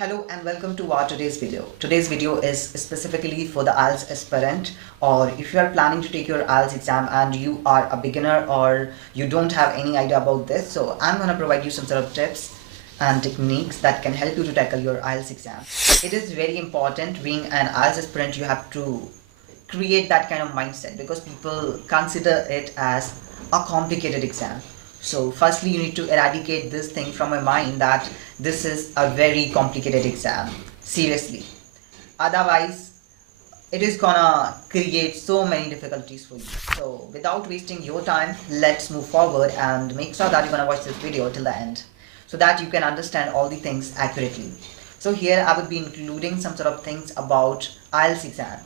Hello and welcome to our today's video. Today's video is specifically for the IELTS aspirant, or if you are planning to take your IELTS exam and you are a beginner or you don't have any idea about this. So I'm going to provide you some sort of tips and techniques that can help you to tackle your IELTS exam. It is very important. Being an IELTS aspirant, you have to create that kind of mindset because people consider it as a complicated exam. So firstly, you need to eradicate this thing from your mind that this is a very complicated exam. Seriously. Otherwise, it is gonna create so many difficulties for you. So without wasting your time, let's move forward and make sure that you're gonna watch this video till the end so that you can understand all the things accurately. So here I would be including some sort of things about IELTS exam.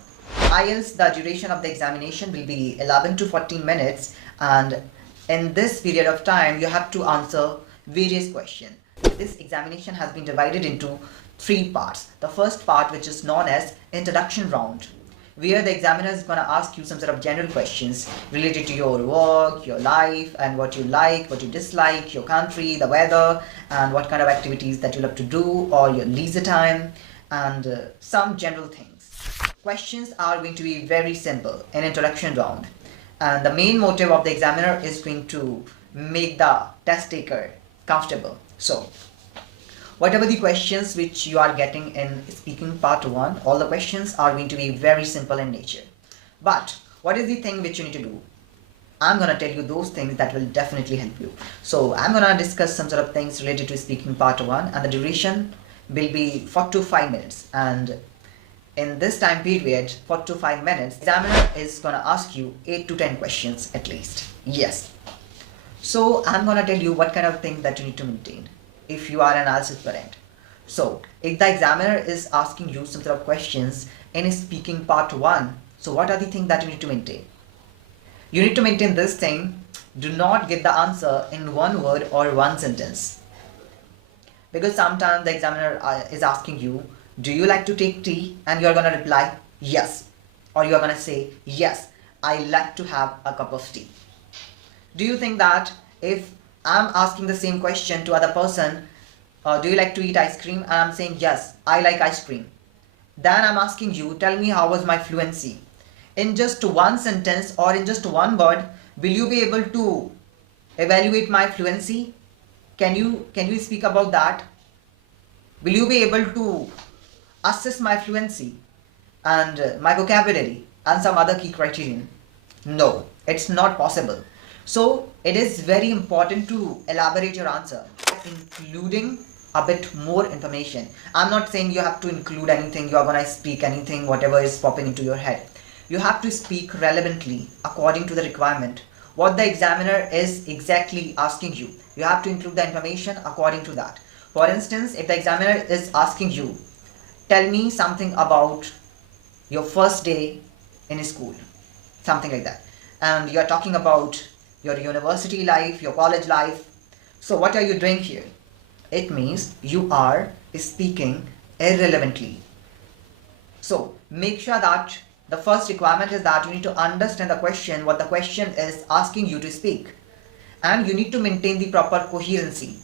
IELTS, the duration of the examination will be 11 to 14 minutes, and in this period of time you have to answer various questions. This examination has been divided into three parts. The first part, which is known as introduction round, where the examiner is going to ask you some sort of general questions related to your work, your life, and what you like, what you dislike, your country, the weather, and what kind of activities that you love to do or your leisure time, and some general things. Questions are going to be very simple in introduction round, and the main motive of the examiner is going to make the test taker comfortable. So whatever the questions which you are getting in speaking part 1, all the questions are going to be very simple in nature. But what is the thing which you need to do? I'm going to tell you those things that will definitely help you. So I'm going to discuss some sort of things related to speaking part 1, and the duration will be 4 to 5 minutes. And in this time period, 4 to 5 minutes, examiner is going to ask you 8 to 10 questions at least. Yes. So I'm going to tell you what kind of thing that you need to maintain if you are an IELTS aspirant. So if the examiner is asking you some sort of questions in speaking part 1, so what are the things that you need to maintain? You need to maintain this thing: do not give the answer in one word or one sentence. Because sometimes the examiner is asking you, do you like to take tea? And you're going to reply yes, or you're going to say yes, I like to have a cup of tea. Do you think that if I'm asking the same question to other person, do you like to eat ice cream, and I'm saying yes, I like ice cream, then I'm asking you, tell me how was my fluency? In just one sentence or in just one word, will you be able to evaluate my fluency? Can you speak about that? Will you be able to assess my fluency and my vocabulary and some other key criterion? No, it's not possible. So it is very important to elaborate your answer, including a bit more information. I'm not saying you have to include anything, you're gonna speak anything, whatever is popping into your head. You have to speak relevantly according to the requirement. What the examiner is exactly asking you, you have to include the information according to that. For instance, if the examiner is asking you, tell me something about your first day in school, something like that, and you're talking about your university life, your college life. So what are you doing here? It means you are speaking irrelevantly. So make sure that the first requirement is that you need to understand the question, what the question is asking you to speak. And you need to maintain the proper coherency.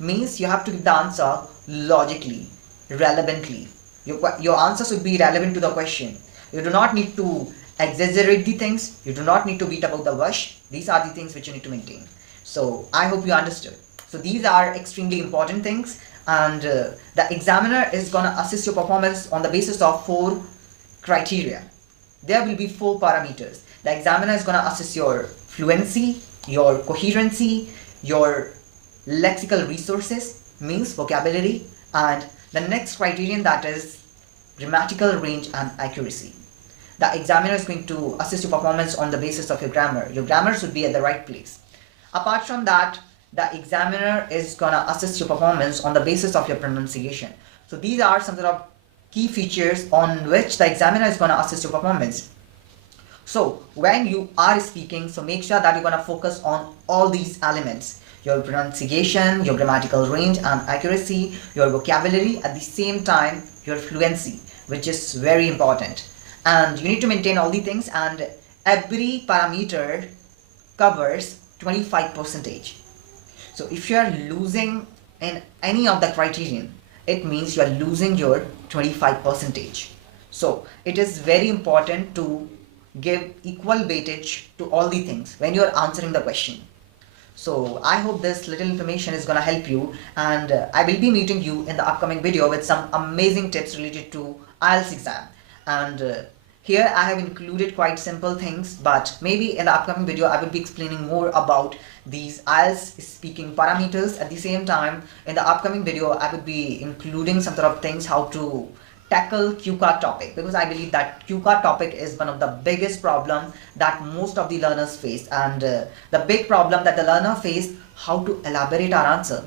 Means you have to give the answer logically, relevantly. Your answer should be relevant to the question. You do not need to exaggerate the things. You do not need to beat about the bush. These are the things which you need to maintain. So I hope you understood. So these are extremely important things, and the examiner is going to assess your performance on the basis of 4 criteria. There will be 4 parameters. The examiner is going to assess your fluency, your coherency, your lexical resources, means vocabulary, and the next criterion, that is grammatical range and accuracy. The examiner is going to assess your performance on the basis of your grammar. Your grammar should be at the right place. Apart from that, the examiner is going to assess your performance on the basis of your pronunciation. So these are some sort of key features on which the examiner is going to assess your performance. So when you are speaking, so make sure that you're going to focus on all these elements: your pronunciation, your grammatical range and accuracy, your vocabulary, at the same time your fluency, which is very important. And you need to maintain all the things, and every parameter covers 25%. So if you are losing in any of the criterion, it means you are losing your 25 percentage. So it is very important to give equal weightage to all the things when you are answering the question. So I hope this little information is going to help you, and I will be meeting you in the upcoming video with some amazing tips related to IELTS exam. And here I have included quite simple things, but maybe in the upcoming video I will be explaining more about these IELTS speaking parameters. At the same time, in the upcoming video I will be including some sort of things how to tackle cue card topic, because I believe that cue card topic is one of the biggest problems that most of the learners face, and the big problem that the learner face, how to elaborate our answer.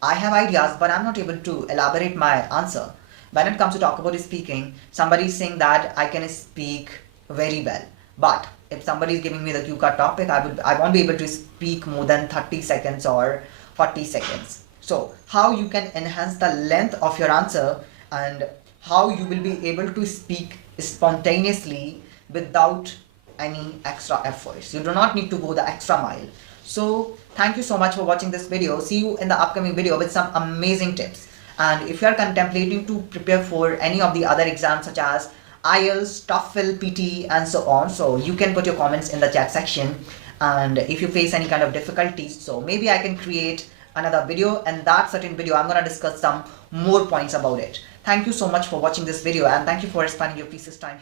I have ideas, but I'm not able to elaborate my answer. When it comes to talk about speaking, somebody is saying that I can speak very well, but if somebody is giving me the cue card topic, I won't be able to speak more than 30 seconds or 40 seconds. So how you can enhance the length of your answer, and how you will be able to speak spontaneously without any extra efforts. You do not need to go the extra mile. So thank you so much for watching this video. See you in the upcoming video with some amazing tips. And if you are contemplating to prepare for any of the other exams such as IELTS, TOEFL, PT and so on, so you can put your comments in the chat section. And if you face any kind of difficulties, so maybe I can create another video, and that certain video I'm gonna discuss some more points about it. Thank you so much for watching this video, and thank you for spending your precious time.